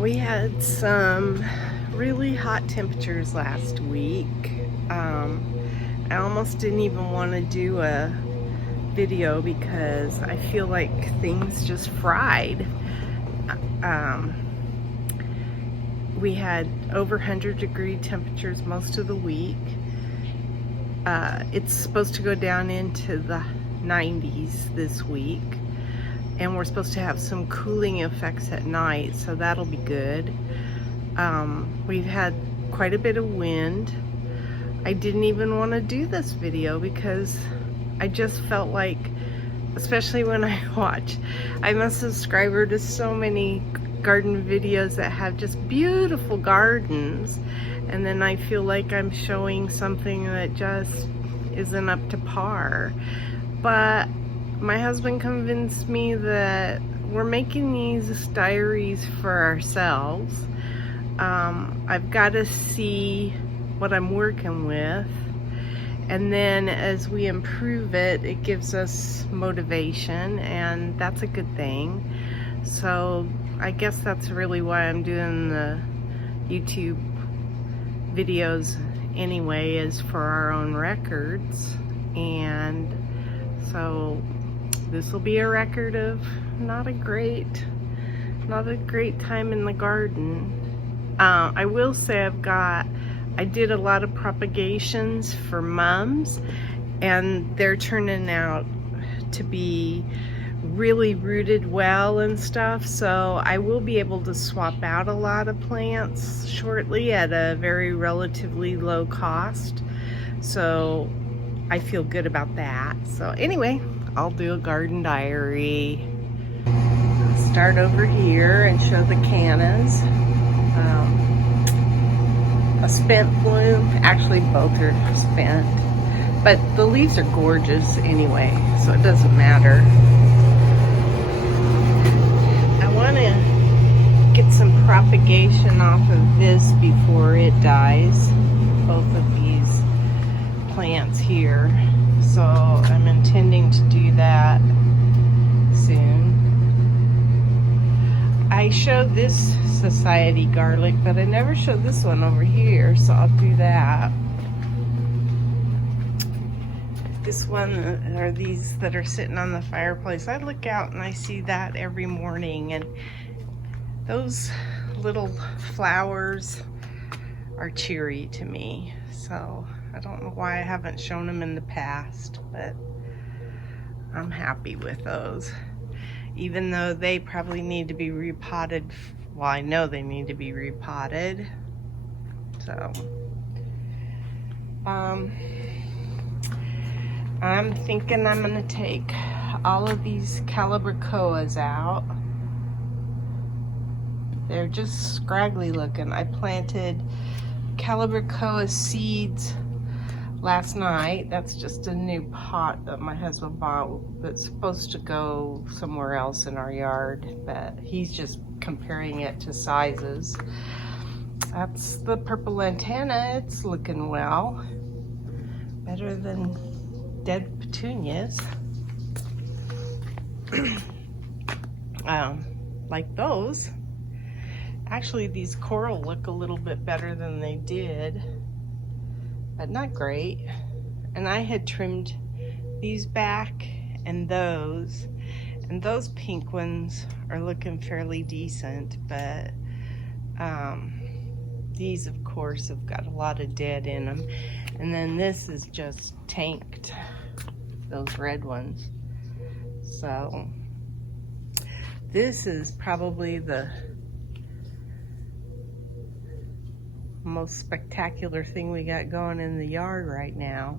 We had some really hot temperatures last week. I almost didn't even want to do a video because I feel like things just fried. Um, we had over 100-degree temperatures most of the week. It's supposed to go down into the 90s this week, and we're supposed to have some cooling effects at night, so that'll be good. We've had quite a bit of wind. I didn't even want to do this video because I just felt like, especially when I'm a subscriber to so many garden videos that have just beautiful gardens, and then I feel like I'm showing something that just isn't up to par. But my husband convinced me that we're making these diaries for ourselves. I've got to see what I'm working with, and then as we improve it, it gives us motivation, and that's a good thing. So I guess that's really why I'm doing the YouTube videos anyway, is for our own records. And so this will be a record of not a great time in the garden. I will say I did a lot of propagations for mums, and they're turning out to be really rooted well and stuff, so I will be able to swap out a lot of plants shortly at a very relatively low cost, so I feel good about that. So anyway, I'll do a garden diary. I'll start over here and show the cannas. A spent bloom. Actually, both are spent, but the leaves are gorgeous anyway, so it doesn't matter. I want to get some propagation off of this before it dies, both of these plants here, so I'm intending to do that soon. I showed this society garlic, but I never showed this one over here, so I'll do that. This one are these that are sitting on the fireplace. I look out and I see that every morning, and those little flowers are cheery to me. So I don't know why I haven't shown them in the past, but I'm happy with those. Even though they probably need to be repotted. Well, I know they need to be repotted. So, I'm thinking I'm gonna take all of these calibrachoas out. They're just scraggly looking. I planted calibrachoa seeds last night. That's just a new pot that my husband bought that's supposed to go somewhere else in our yard, but he's just comparing it to sizes. That's the purple lantana. It's looking well. Better than dead petunias. Like those. Actually, these coral look a little bit better than they did, but not great. And I had trimmed these back, and those pink ones are looking fairly decent, but these of course have got a lot of dead in them. And then this is just tanked, those red ones. So this is probably the most spectacular thing we got going in the yard right now.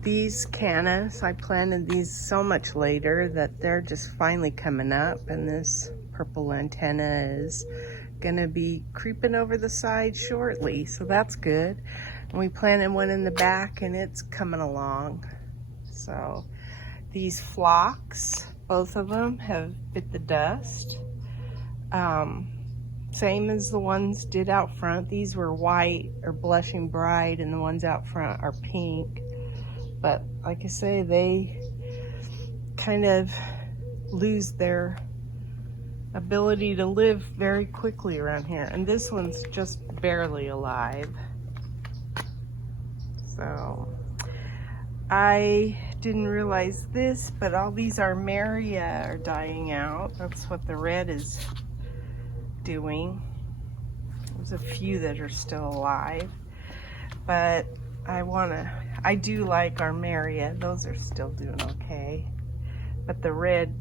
These cannas, I planted these so much later that they're just finally coming up, and this purple lantana is gonna be creeping over the side shortly, so that's good. And we planted one in the back, and it's coming along. So these phlox, both of them have bit the dust. Same as the ones did out front. These were white or blushing bright, and the ones out front are pink. But like I say, they kind of lose their ability to live very quickly around here. And this one's just barely alive. So I didn't realize this, but all these Armeria are dying out. That's what the red is doing. There's a few that are still alive, but I do like Armeria. Those are still doing okay, but the red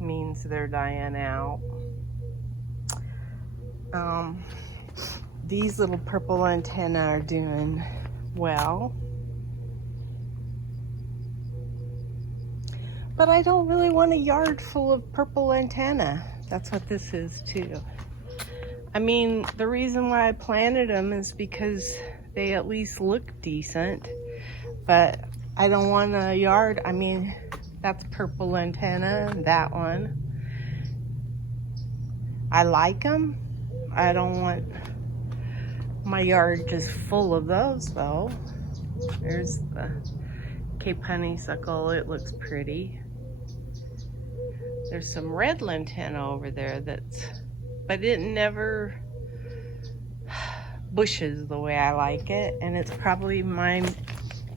means they're dying out. These little purple antennae are doing well, but I don't really want a yard full of purple antennae. That's what this is too. I mean, the reason why I planted them is because they at least look decent, but I don't want a yard. I mean, that's purple antenna, that one. I like them. I don't want my yard just full of those though. There's the Cape honeysuckle, it looks pretty. There's some red lantana over there but it never bushes the way I like it, and it's probably my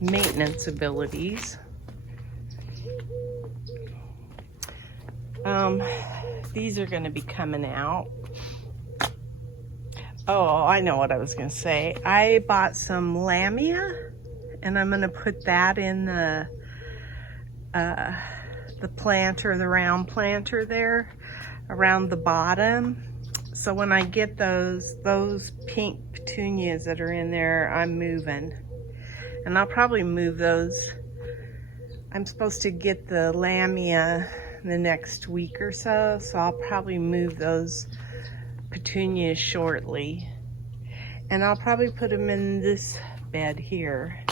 maintenance abilities. These are going to be coming out. Oh, I know what I was going to say. I bought some Lamia, and I'm going to put that in the planter, the round planter there around the bottom. So when I get those pink petunias that are in there, I'm moving. And I'll probably move those. I'm supposed to get the Lamia the next week or so, so I'll probably move those petunias shortly. And I'll probably put them in this bed here.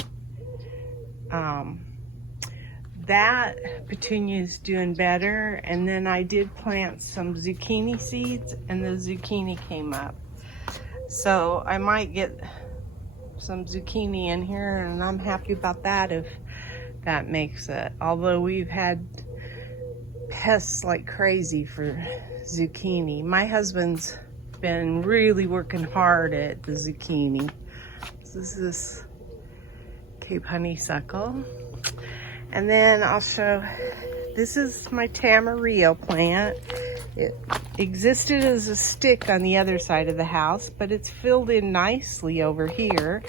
That petunia is doing better, and then I did plant some zucchini seeds, and the zucchini came up. So I might get some zucchini in here, and I'm happy about that if that makes it. Although we've had pests like crazy for zucchini. My husband's been really working hard at the zucchini. This is this Cape honeysuckle. And then I'll show, this is my Tamarillo plant. It existed as a stick on the other side of the house, but it's filled in nicely over here.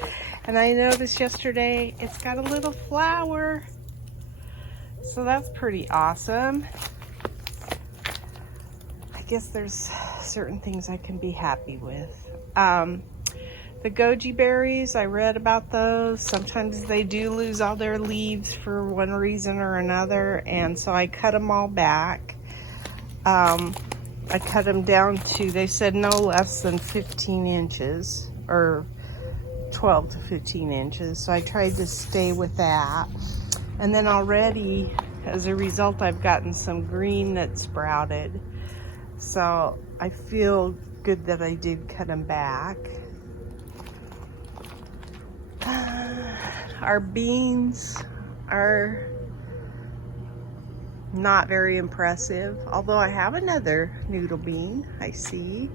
And I noticed yesterday it's got a little flower. So that's pretty awesome. I guess there's certain things I can be happy with. The goji berries, I read about those. Sometimes they do lose all their leaves for one reason or another, and so I cut them all back. I cut them down to, they said no less than 15 inches, or 12 to 15 inches, so I tried to stay with that. And then already, as a result, I've gotten some green that sprouted. So I feel good that I did cut them back. Our beans are not very impressive, although I have another noodle bean, I see.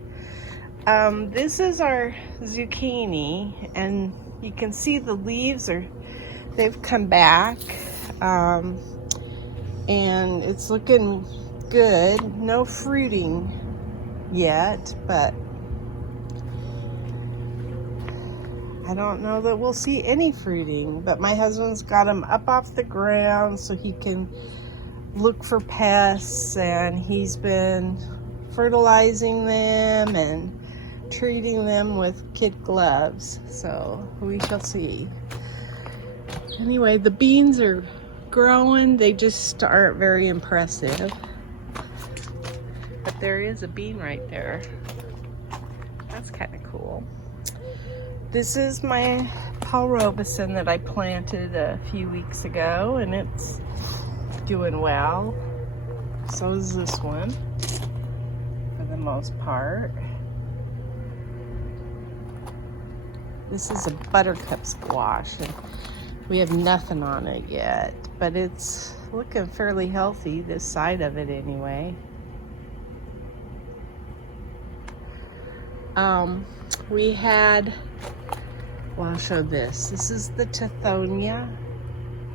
This is our zucchini, and you can see the leaves they've come back, and it's looking good. No fruiting yet, but I don't know that we'll see any fruiting, but my husband's got them up off the ground so he can look for pests, and he's been fertilizing them and treating them with kid gloves, so we shall see. Anyway, the beans are growing. They just aren't very impressive, but there is a bean right there. That's kind of cool. This is my Paul Robeson that I planted a few weeks ago, and it's doing well. So is this one, for the most part. This is a buttercup squash, and we have nothing on it yet, but it's looking fairly healthy, this side of it anyway. We had, well, I'll show this. This is the Tithonia,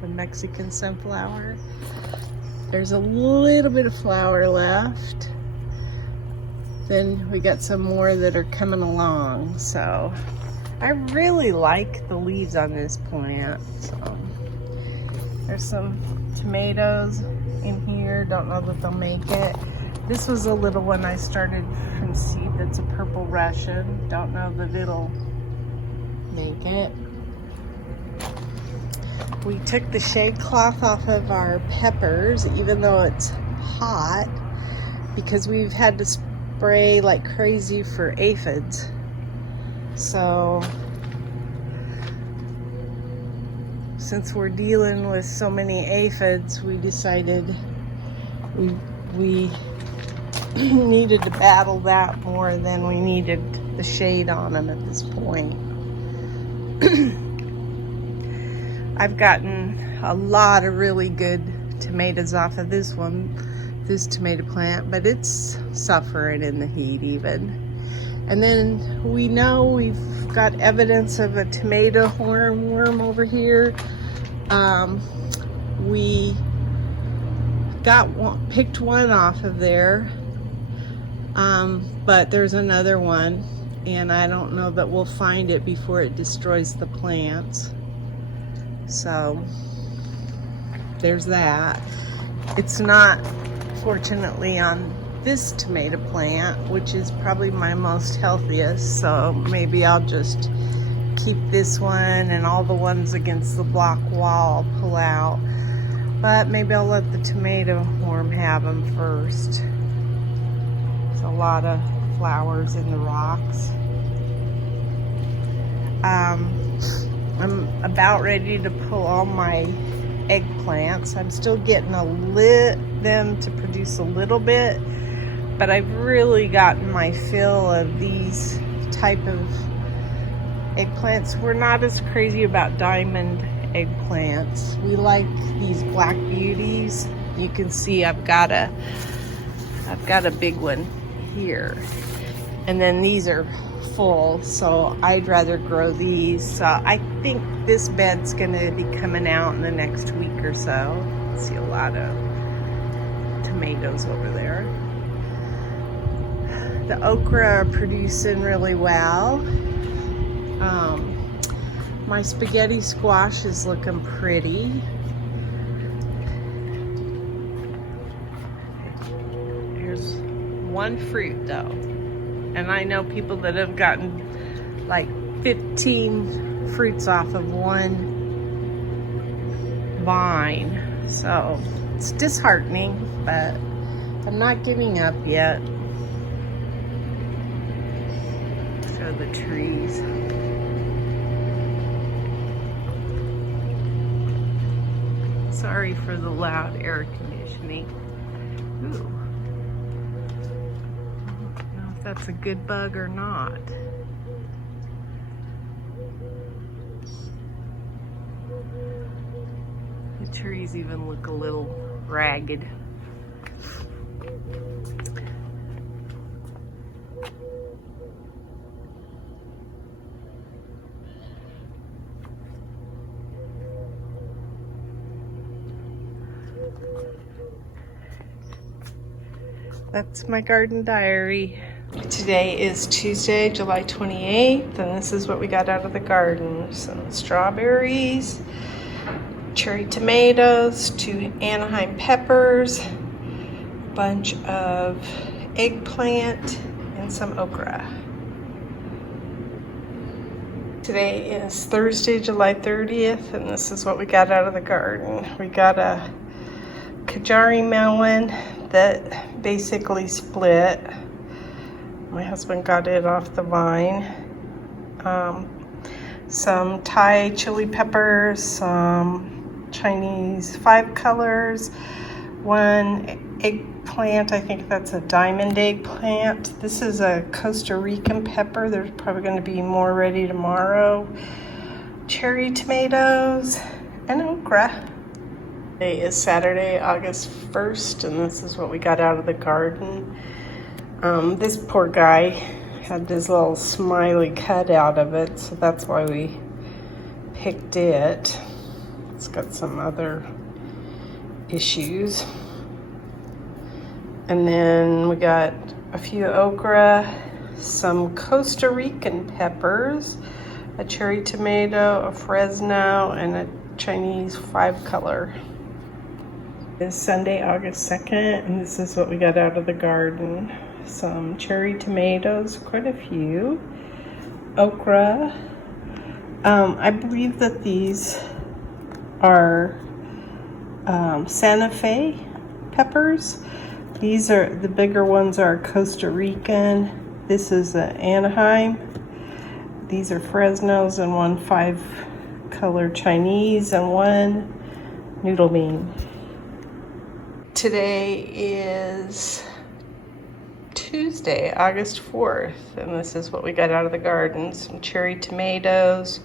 the Mexican sunflower. There's a little bit of flower left. Then we got some more that are coming along. So I really like the leaves on this plant. So there's some tomatoes in here. Don't know that they'll make it. This was a little one I started from seed. That's a purple Russian. Don't know that it'll make it. We took the shade cloth off of our peppers, even though it's hot, because we've had to spray like crazy for aphids. So since we're dealing with so many aphids, we decided we needed to battle that more than we needed the shade on them at this point. I've gotten a lot of really good tomatoes off of this tomato plant, but it's suffering in the heat even. And then we know we've got evidence of a tomato hornworm over here. We picked one off of there, but there's another one, and I don't know that we'll find it before it destroys the plants. So there's that. It's not, fortunately, on this tomato plant, which is probably my most healthiest, so maybe I'll just keep this one, and all the ones against the block wall I'll pull out. But maybe I'll let the tomato worm have them first. There's a lot of flowers in the rocks. I'm about ready to pull all my eggplants. I'm still getting them to produce a little bit, but I've really gotten my fill of these type of eggplants. We're not as crazy about diamond eggplants. We like these black beauties. You can see I've got a big one here, and then these are full, so I'd rather grow these. So I think this bed's gonna be coming out in the next week or so. See a lot of tomatoes over there. The okra are producing really well. My spaghetti squash is looking pretty. Here's one fruit though. And I know people that have gotten like 15 fruits off of one vine. So it's disheartening, but I'm not giving up yet. Show the trees. Sorry for the loud air conditioning. Ooh. That's a good bug or not. The trees even look a little ragged. That's my garden diary. Today is Tuesday, July 28th, and this is what we got out of the garden. Some strawberries, cherry tomatoes, 2 Anaheim peppers, bunch of eggplant, and some okra. Today is Thursday, July 30th, and this is what we got out of the garden. We got a Kajari melon that basically split. My husband got it off the vine. Some Thai chili peppers, some Chinese 5 colors, 1 eggplant, I think that's a diamond eggplant. This is a Costa Rican pepper. There's probably going to be more ready tomorrow. Cherry tomatoes and okra. Today is Saturday, August 1st, and this is what we got out of the garden. This poor guy had this little smiley cut out of it, so that's why we picked it. It's got some other issues. And then we got a few okra, some Costa Rican peppers, a cherry tomato, a Fresno, and a Chinese 5-color. It's Sunday, August 2nd, and this is what we got out of the garden. Some cherry tomatoes, quite a few. Okra. I believe that these are Santa Fe peppers. These are, the bigger ones are Costa Rican. This is Anaheim. These are Fresnos and one 5-color Chinese and one noodle bean. Today is Tuesday, August 4th, and this is what we got out of the garden. Some cherry tomatoes,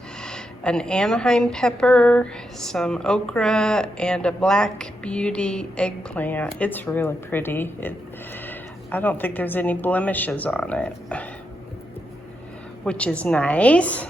an Anaheim pepper, some okra, and a Black Beauty eggplant. It's really pretty. I don't think there's any blemishes on it, which is nice.